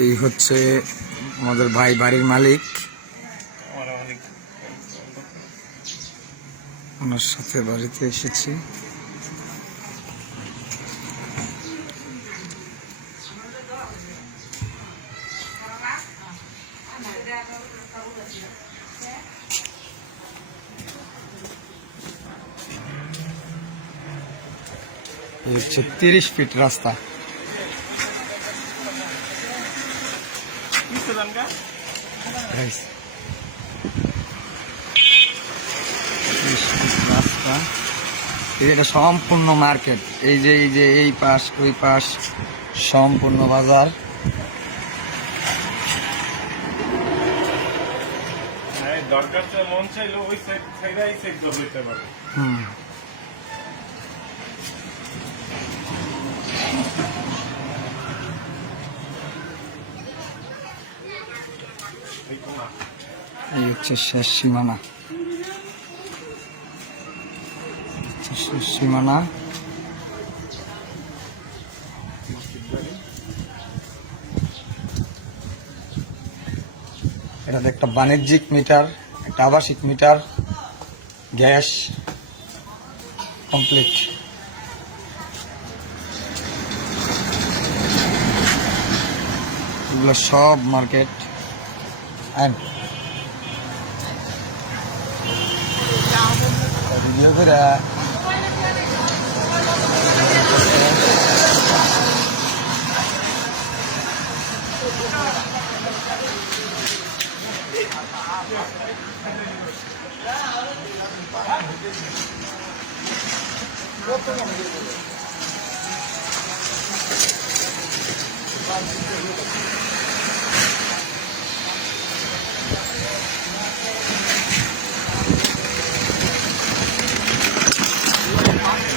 এই হচ্ছে আমাদের ভাই বাড়ির মালিক। ওনার সাথে বাড়িতে এসেছি। এই হচ্ছে তিরিশ ফিট রাস্তা। Guys. 30 feet রাস্তা। এই এটা সম্পূর্ণ মার্কেট। এই যে এই যে এই পাশ ওই পাশ সম্পূর্ণ বাজার। হ্যাঁ, দরকার তো মন চাইলো ওই সাইড সাইডে এই সাইড পারে। হুম। এই হচ্ছে শেষ সীমানা। শেষ সীমানা। এটা একটা বাণিজ্যিক মিটার, একটা আবাসিক মিটার, গ্যাস কমপ্লিট। এগুলো সব মার্কেট। অ্যান্ড ভিডিও করে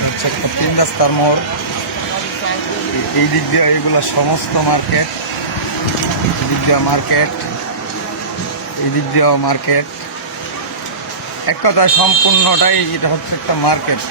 হচ্ছে একটা তিন রাস্তার মোড়। এই দিক দিয়ে এইগুলো সমস্ত মার্কেট দিয়ে মার্কেট, এই দিক মার্কেট। এক কথায় সম্পূর্ণটাই এটা হচ্ছে একটা মার্কেট।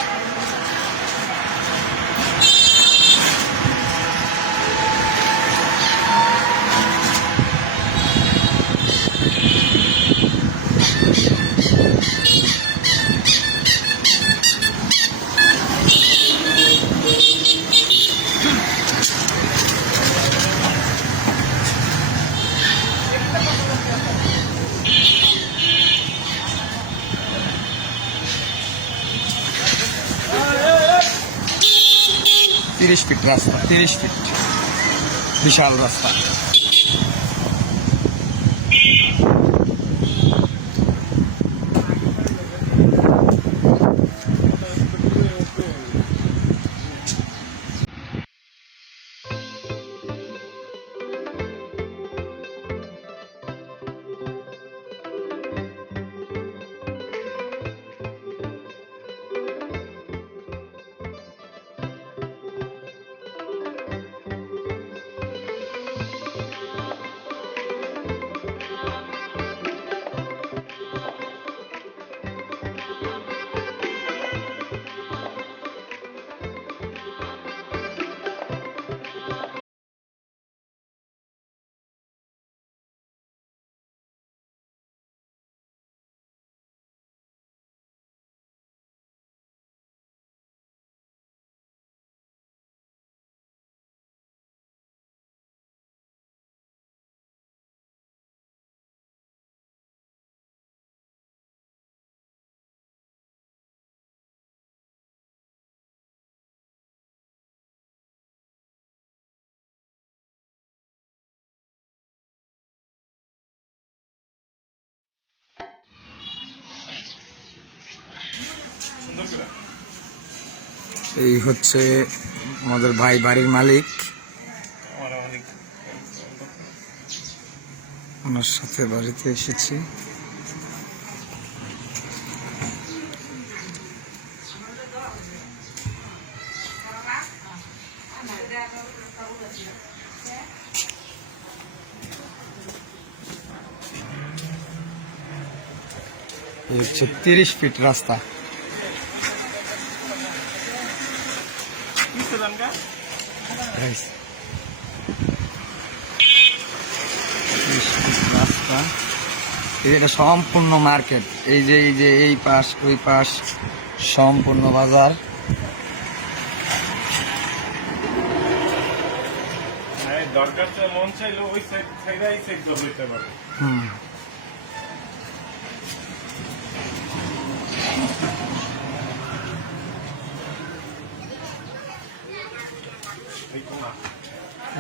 তিরিশ ফিট রাস্তা তিরিশ ফিট বিশাল রাস্তা এই হচ্ছে আমাদের ভাই বাড়ির মালিক। ওনার সাথে বাড়িতে এসেছি। তিরিশ ফিট রাস্তা। রাস্তা এই যে এটা সম্পূর্ণ মার্কেট। এই যে এই যে এই পাশ ওই পাশ সম্পূর্ণ বাজার। হুম।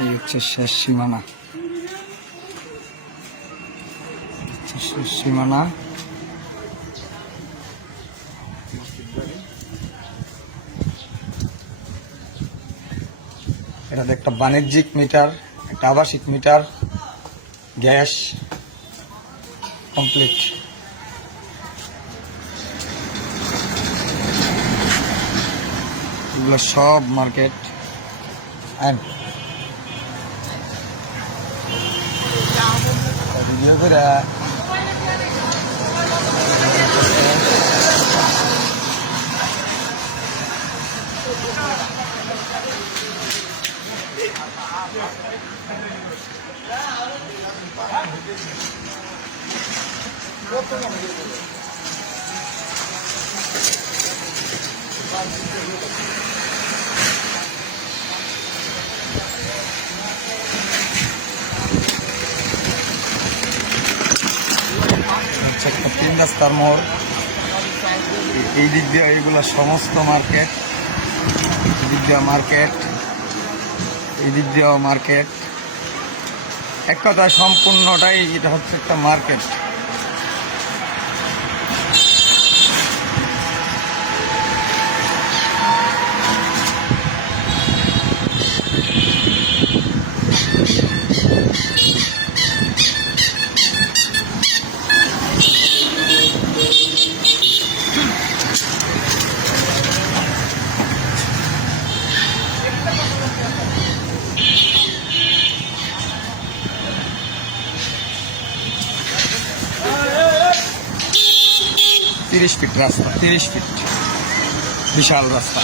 এই হচ্ছে শেষ সীমানা হচ্ছে শেষ সীমানা এটাতে একটা বাণিজ্যিক মিটার, একটা আবাসিক মিটার, গ্যাস কমপ্লিট। এগুলো সব মার্কেট। ভিডিও করে তিন রাস্তার মোড়। এই দিক দিয়ে এইগুলো সমস্ত মার্কেট এদিক দিয়ে মার্কেট এদিক দিক দিয়েও মার্কেট। এক কথায় সম্পূর্ণটাই এটা হচ্ছে একটা মার্কেট। তিরিশ ফিট রাস্তা তিরিশ ফিট। বিশাল রাস্তা।